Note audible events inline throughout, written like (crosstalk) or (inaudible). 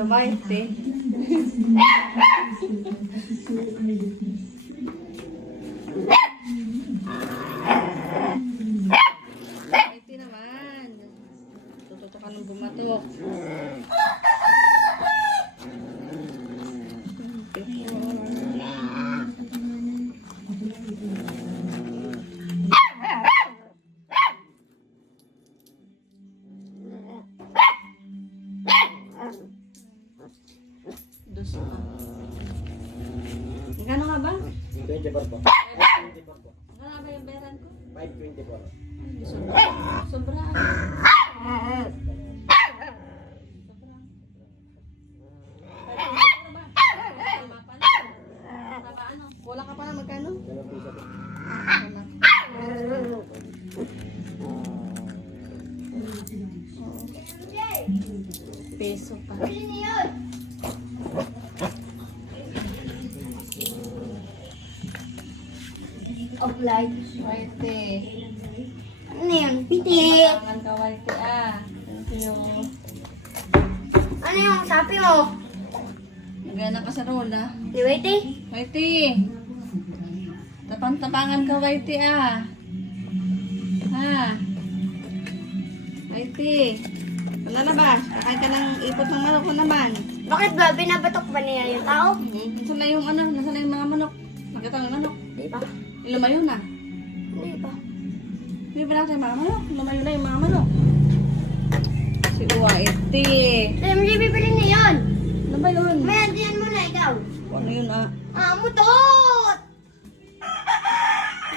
sa white eh. White naman. Tututo ka ng bumatok. Offline. White. Ano yan? Piti. Tangan ka white ah. Thank you. Ano yung sapi mo? Nagana ka sa rola. Di ba iti? Whitey! Tapang-tapangan ka, Whitey, ah. Ha? Whitey! Palalabas. Kakain ka ng ipot ng manok ko naman. Bakit ba? Binabatok ba niya yung tao? Hmm. Nasaan na yung ano? Nasaan na yung mga manok? Magkatang ng manok. Di ba? Lumayo na. Di ba? Hindi ba natin yung mga manok? Lumayo na yung mga manok. Si Whitey. Sabi mo, bibili niya yun. Ano ba yun? May diyan mo na ikaw. Ano yun, ah? Ah, mutot!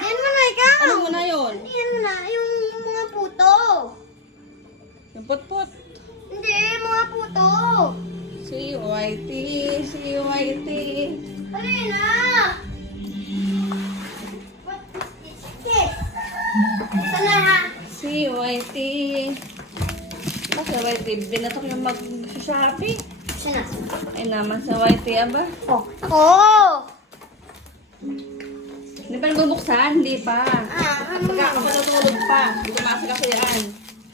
Diyan mo na ikaw. Ano mo na yun? Diyan mo na. Yung mga puto. Yung put-put. Hindi, mga puto. Si Whitey. Si Whitey. Ano yun na? Si Whitey? Binatok yung mag-shopping. Sino? Ay naman sa Whitey, aba. Oh. Ako. Hindi pa nabubuksan, hindi pa. Ah, ano? Pagkakapalutulog pa. Tumasa kasi yan.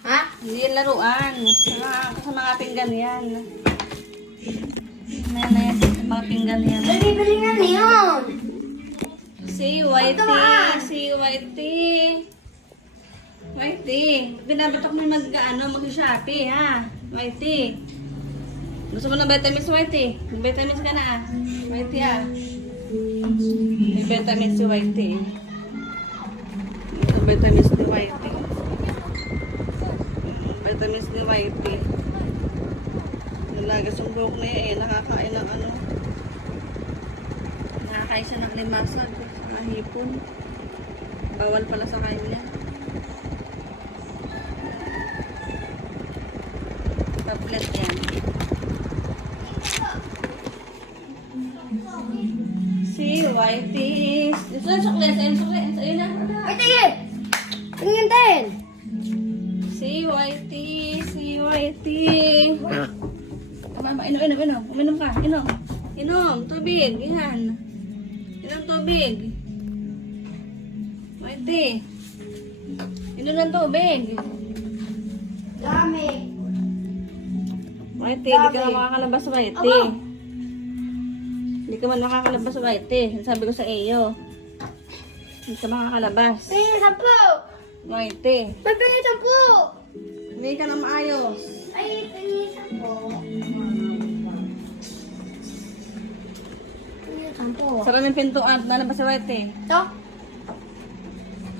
Ha? Hindi yan laruan. Sa, sa mga pinggan yan. Na na yan, sa mga pinggan yan. Bibili nga niyon. Si Whitey, Tumaan. si. Whitey, binabatok mo yung mag-ano, mag-shopee ha. Whitey. Gusto mo ng vitamins? May vitamins ka na ah. Whitey ah. May vitamins si Whitey. Ito vitamins ni Whitey. Vitamins ni Whitey. Nalagas yung buhok niya eh. Nakakain ng ano. Nakakain siya ng limasag. Mga hipon. Bawal pala sa kanya. Tablet yan. Si Whitey. Ito na sukles. Ayun sukles. Ayun na. Ay, tige! Tingin din. Si Whitey. Si Whitey. Tama ba? Inom, inom, inom. Uminom ka. Inom. Inom. Tubig. Yan. Inom tubig. Whitey. Inom ng tubig. Dami. Whitey, hindi ka makakalabas sa Whitey. Hindi ka man makakalabas sa Whitey. Sabi ko sa iyo. Hindi ka makakalabas. Tingin sampu. Whitey. May tingin sampu. Hindi ka na maayos. Ay, tingin sampu. Sampu. Sara ng pintuan. Nalabas sa Whitey. Ito?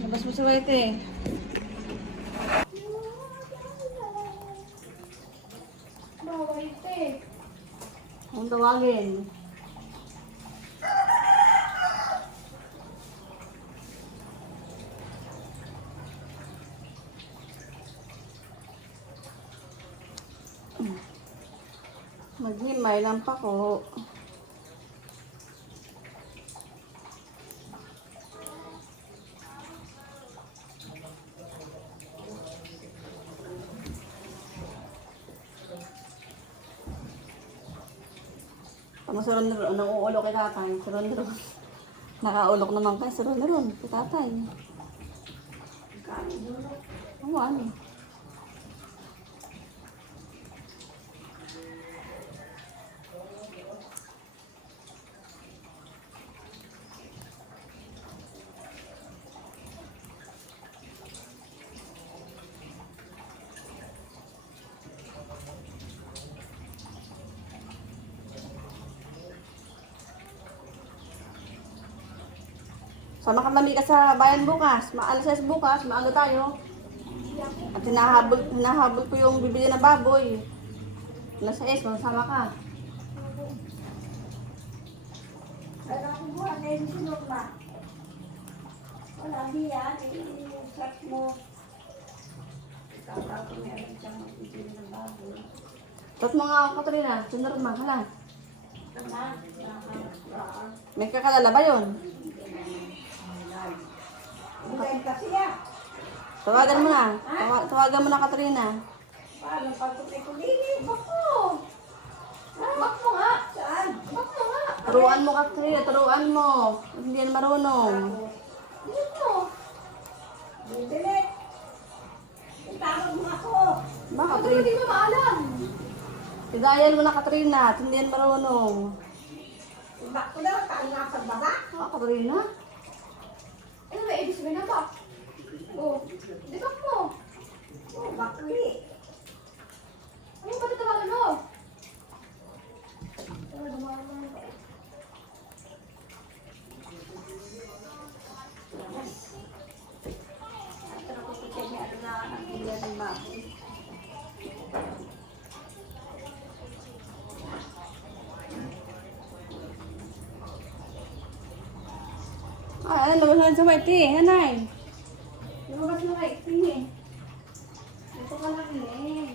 Labas mo sa Whitey. tawag ito eh. Ang tawagin. Maghimay ng pako. Tama si Ron nang uulo kay tatay. Si Ron. (laughs) Nakaulok naman pa si Ron kay tatay. Oo, ano? Sama ka kami ka sa bayan bukas. Maalas bukas, maaga tayo. At hinahabol, hinahabol ko yung bibili na baboy. Alas 6, sama ka. Wala akong buwan na yung sinok ba? Wala diyan, i-search mo. Ikaw ako meron siyang magbibili ng baboy. Tapos mga Katrina, sunod man, hala. May kakalala ba yun? Kasi ah. Tawagan mo na. Tawa- tawagan mo na Katrina. Paano dili? Bako! Bak mo nga! Saan? Bak mo nga! Turuan mo Katrina, turuan mo. Hindi yan marunong. Dili mo! Dili! Itawag mo ako! Ba, Katrina? Hindi ko maalam! Higayan mo na Katrina, at hindi yan marunong. Bak ko daw, tayo nga sa baba. Ah, Katrina? Ano ba ibig sabihin ng Na sa white tea, hanay. Lumabas na white tea. Ito ka lang eh.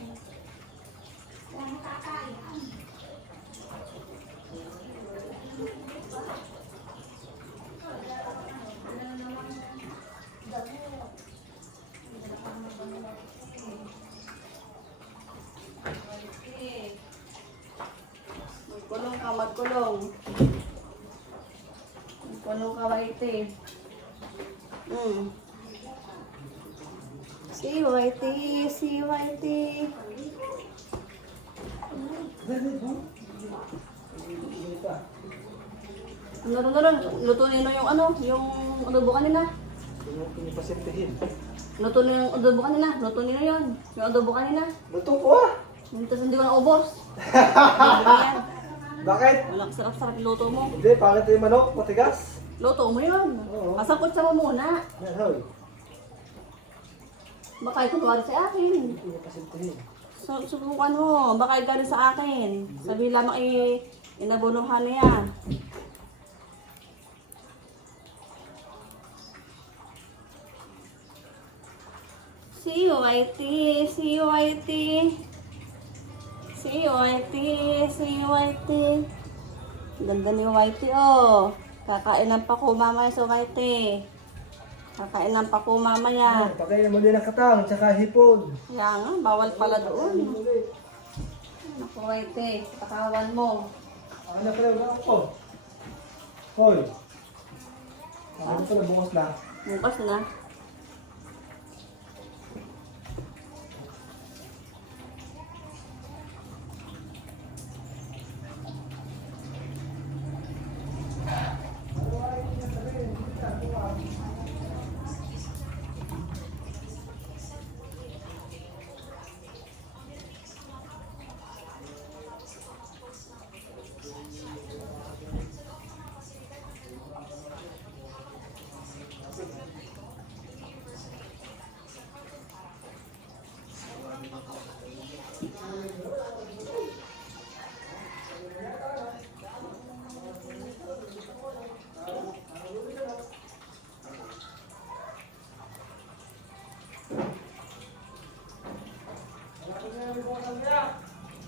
Magkulong ka, magkulong. Magkulong ka, Whitey. Mm. Si Whitey, si Whitey. Ano, ano, ano, luto nino yung ano, yung adobo kanina. Yung pinipasintihin. Luto nino yung adobo kanina, luto nino yun. Yung adobo kanina. Luto ko ah! Tapos hindi ko (laughs) na ubos. Yan. Bakit? Walang sarap-sarap luto mo. Hindi, pangit yung manok, matigas. Luto mo yun. Oo. Masakot sa mo muna. Yan, hoy. Baka itutuwari sa akin. Pinipasintihin. So, subukan mo. Baka galing sa akin. Sabi lamang ay inabunuhan niya. Si Whitey, si Whitey. Si Whitey, si Whitey. Ganda ni Whitey, oh. Kakain ng pako mamaya sa Whitey. Kakain ng pako mamaya. Pagkain mo din ang katang, tsaka hipon. Kaya nga, bawal pala doon. Naku, Whitey, katawan mo. Ano ka lang ako? Hoy. Ano ko na bukas na? Bukas na.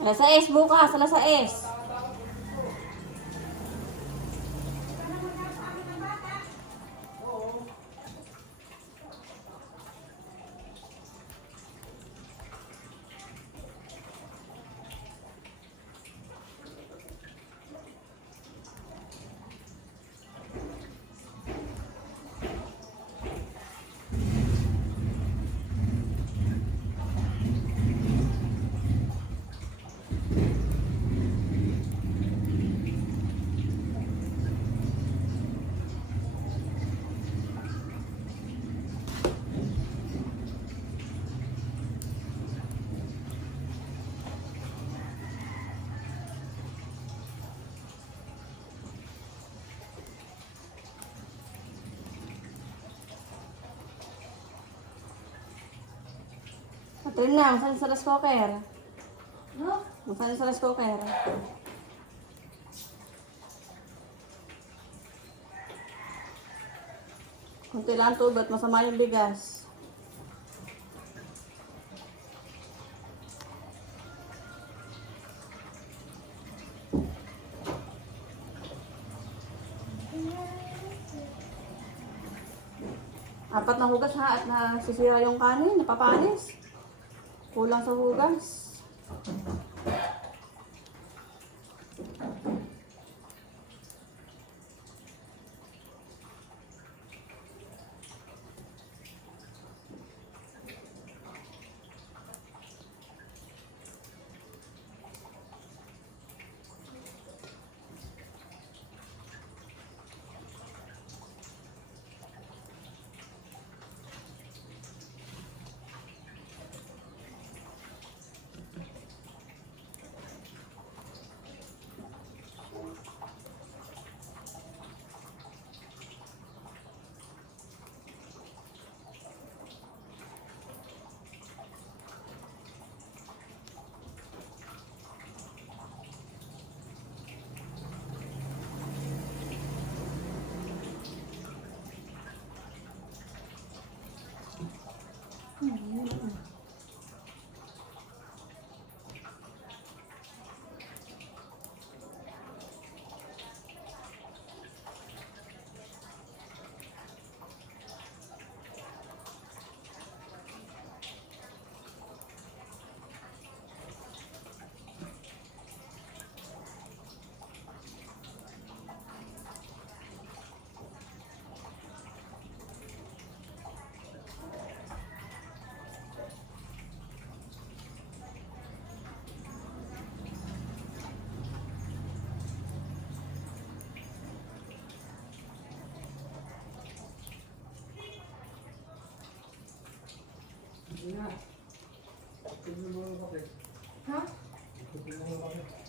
Alas 6 bukas, alas 6. Patrin na, masan sa rice cooker. No? Masan sa rice cooker. Kunti lang tubig at masama yung bigas. Apat na hugas ha at nasisira yung kanin, napapanis. Kulang sa hugas. Na. Tignan mo yung kape. Ha? Tignan mo yung kape.